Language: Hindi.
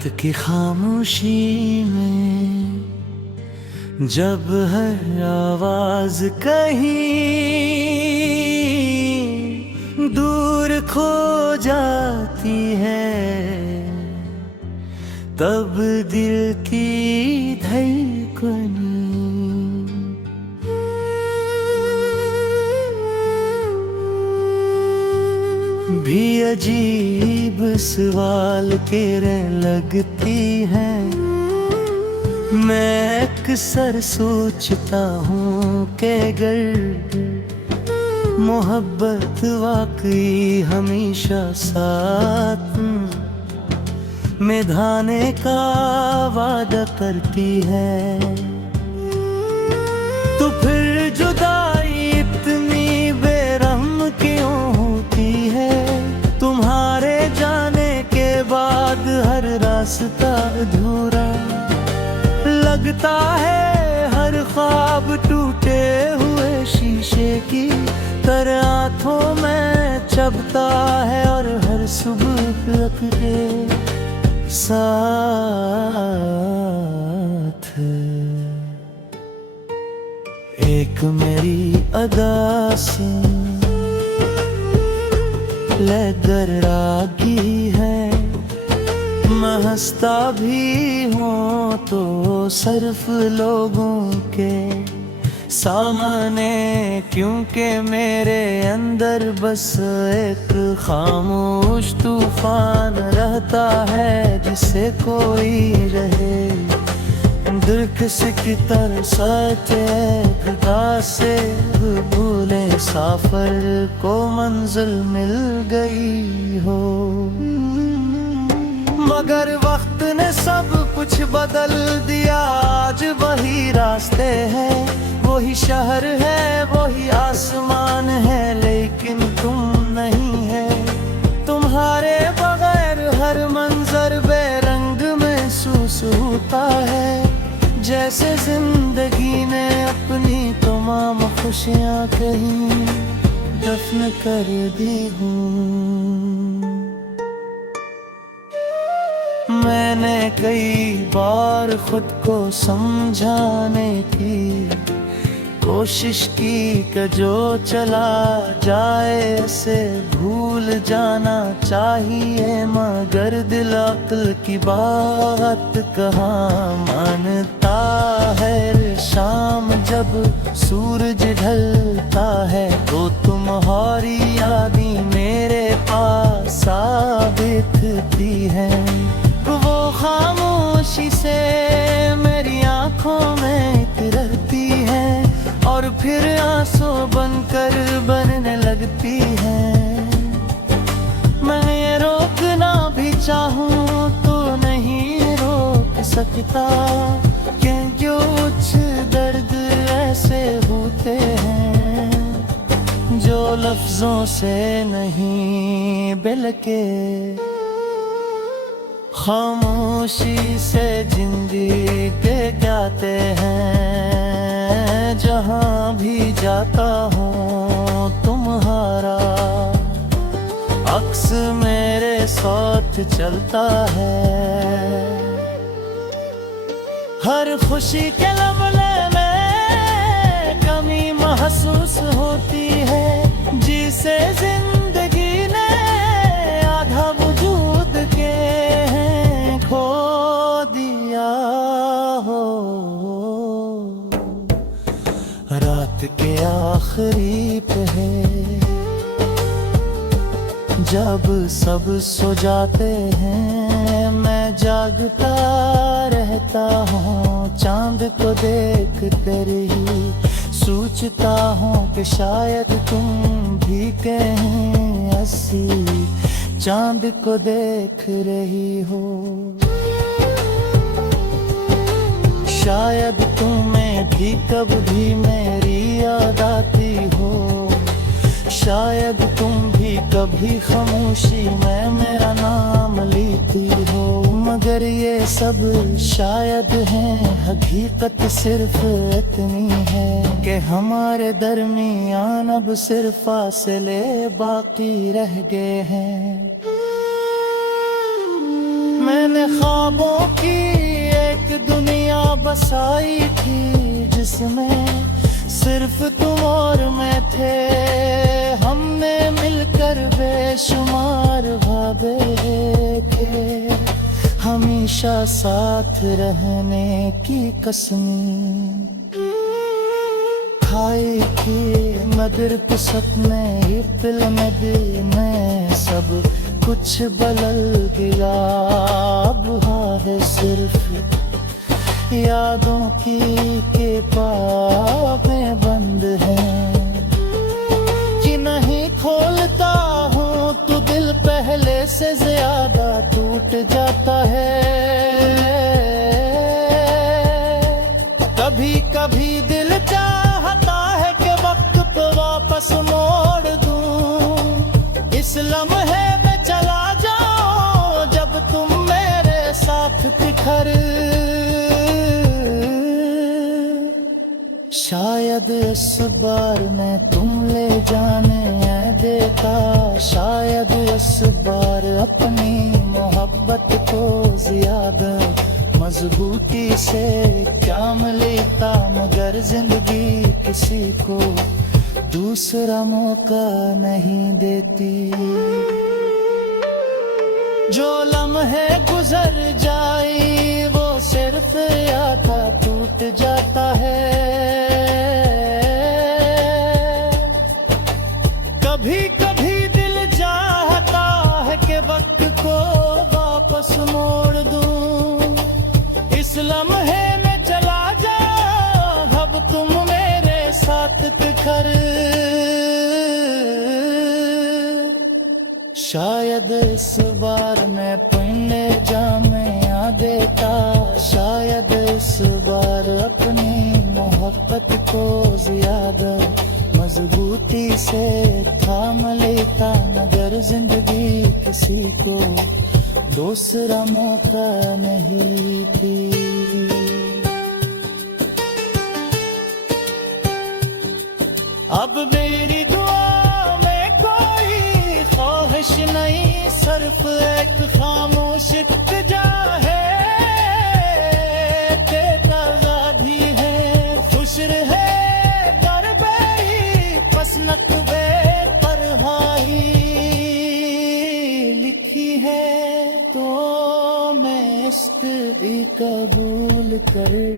रात की खामोशी में जब हर आवाज कहीं दूर खो जाती है, तब दिल की धड़कन भी अजीब सवाल घेरने लगती है। मैं अक्सर सोचता हूँ कि अगर मोहब्बत वाकई हमेशा साथ निभाने का वादा करती है, तो फिर जुदाई इतनी बेरहम क्यों होती है? तुम्हारे जाने के बाद हर रास्ता अधूरा लगता है, हर ख्वाब टूटे हुए शीशे की तरह आंखों में चुभता है, और हर सुबह के साथ एक मेरी अदा से लेकर रागी है। मैं हंसता भी हूँ तो सिर्फ लोगों के सामने, क्योंकि मेरे अंदर बस एक खामोश तूफान रहता है, जिसे कोई रहे दिल किसकी तरह सचे खुदा से भूले सफर को मंजिल मिल गई हो। मगर वक्त ने सब कुछ बदल दिया, आज वही रास्ते हैं, वही शहर है, वही आसमान है, लेकिन तुम नहीं है। तुम्हारे बगैर हर मंजर बेरंग महसूस होता है, जैसे जिंदगी ने अपनी तमाम खुशियाँ कहीं दफन कर दी हूँ। मैंने कई बार खुद को समझाने की कोशिश की कि जो चला जाए उसे भूल जाना चाहिए, मगर दिल अक्ल की बात कहाँ मानता है। शाम जब सूरज ढलता है तो तुम्हारी यादें मेरे पास बिखरती हैं, वो खामोशी से मेरी आंखों में उतरती है, और फिर आंसू बनकर बरने लगती है। मैं ये रोकना भी चाहूँ तो नहीं रोक सकता, क्योंकि कुछ दर्द ऐसे होते हैं जो लफ्जों से नहीं बल्कि खामोशी से जिंदगी गाते हैं। जहाँ भी जाता हूँ तुम्हारा अक्स मेरे साथ चलता है, हर खुशी के लम्हे में कमी महसूस होती है, जिसे जिंदगी ने आधा वजूद के खो दिया हो। रात के आखिरी पहर जब सब सो जाते हैं, मैं जागता रहता हूँ, चांद को देख कर ही सोचता हूँ कि शायद तुम भी कहीं ऐसी चांद को देख रही हो। शायद तुम्हें भी कभी मेरी याद आती हो, शायद तुम भी कभी खामोशी में मेरा नाम लेती हो, मगर ये सब शायद है, हकीकत सिर्फ इतनी है कि हमारे दरमियान अब सिर्फ फासले बाकी रह गए हैं। मैंने मैंने ख्वाबों की एक दुनिया बसाई थी, जिसमें सिर्फ तुम और मैं थे। हमने मिलकर बेशुमार ख्वाबे देखे, हमेशा साथ रहने की कसमें खाई थी। मगर कुछ सपने दिल में सब कुछ बदल गया। अब है सिर्फ यादों की के पापे बंद हैं कि नहीं खोलता हूँ तो दिल पहले से ज्यादा टूट जाता है। कभी कभी दिल चाहता है कि वक्त पे वापस मोड़ दूं, इस लम्हे में चला जाऊं जब तुम मेरे साथ बिखर। शायद इस बार मैं तुम ले जाने देता, शायद इस बार अपनी मोहब्बत को ज्यादा मजबूती से क्या लेता। मगर जिंदगी किसी को दूसरा मौका नहीं देती। जो लम्हे गुजर जाए वो सिर्फ आता टूट जाता है। कभी कभी दिल चाहता है कि वक्त को वापस मोड़ दूं, इस लम्हे में चला जा अब तुम मेरे साथ बिखर। शायद इस बार मैं पुण्य जामे आ देता, शायद इस बार अपनी मोहब्बत को ज्यादा मजबूती से थाम लेता। मगर जिंदगी किसी को दूसरा मौका नहीं थी। अब मेरी दुआ में कोई ख्वाहिश नहीं, सिर्फ एक खामोश इल्तिजा है। देता गाधी है खुश रहे कर बेई फसनत बे परहाई लिखी है, तो मैं इश्क भी कबूल कर।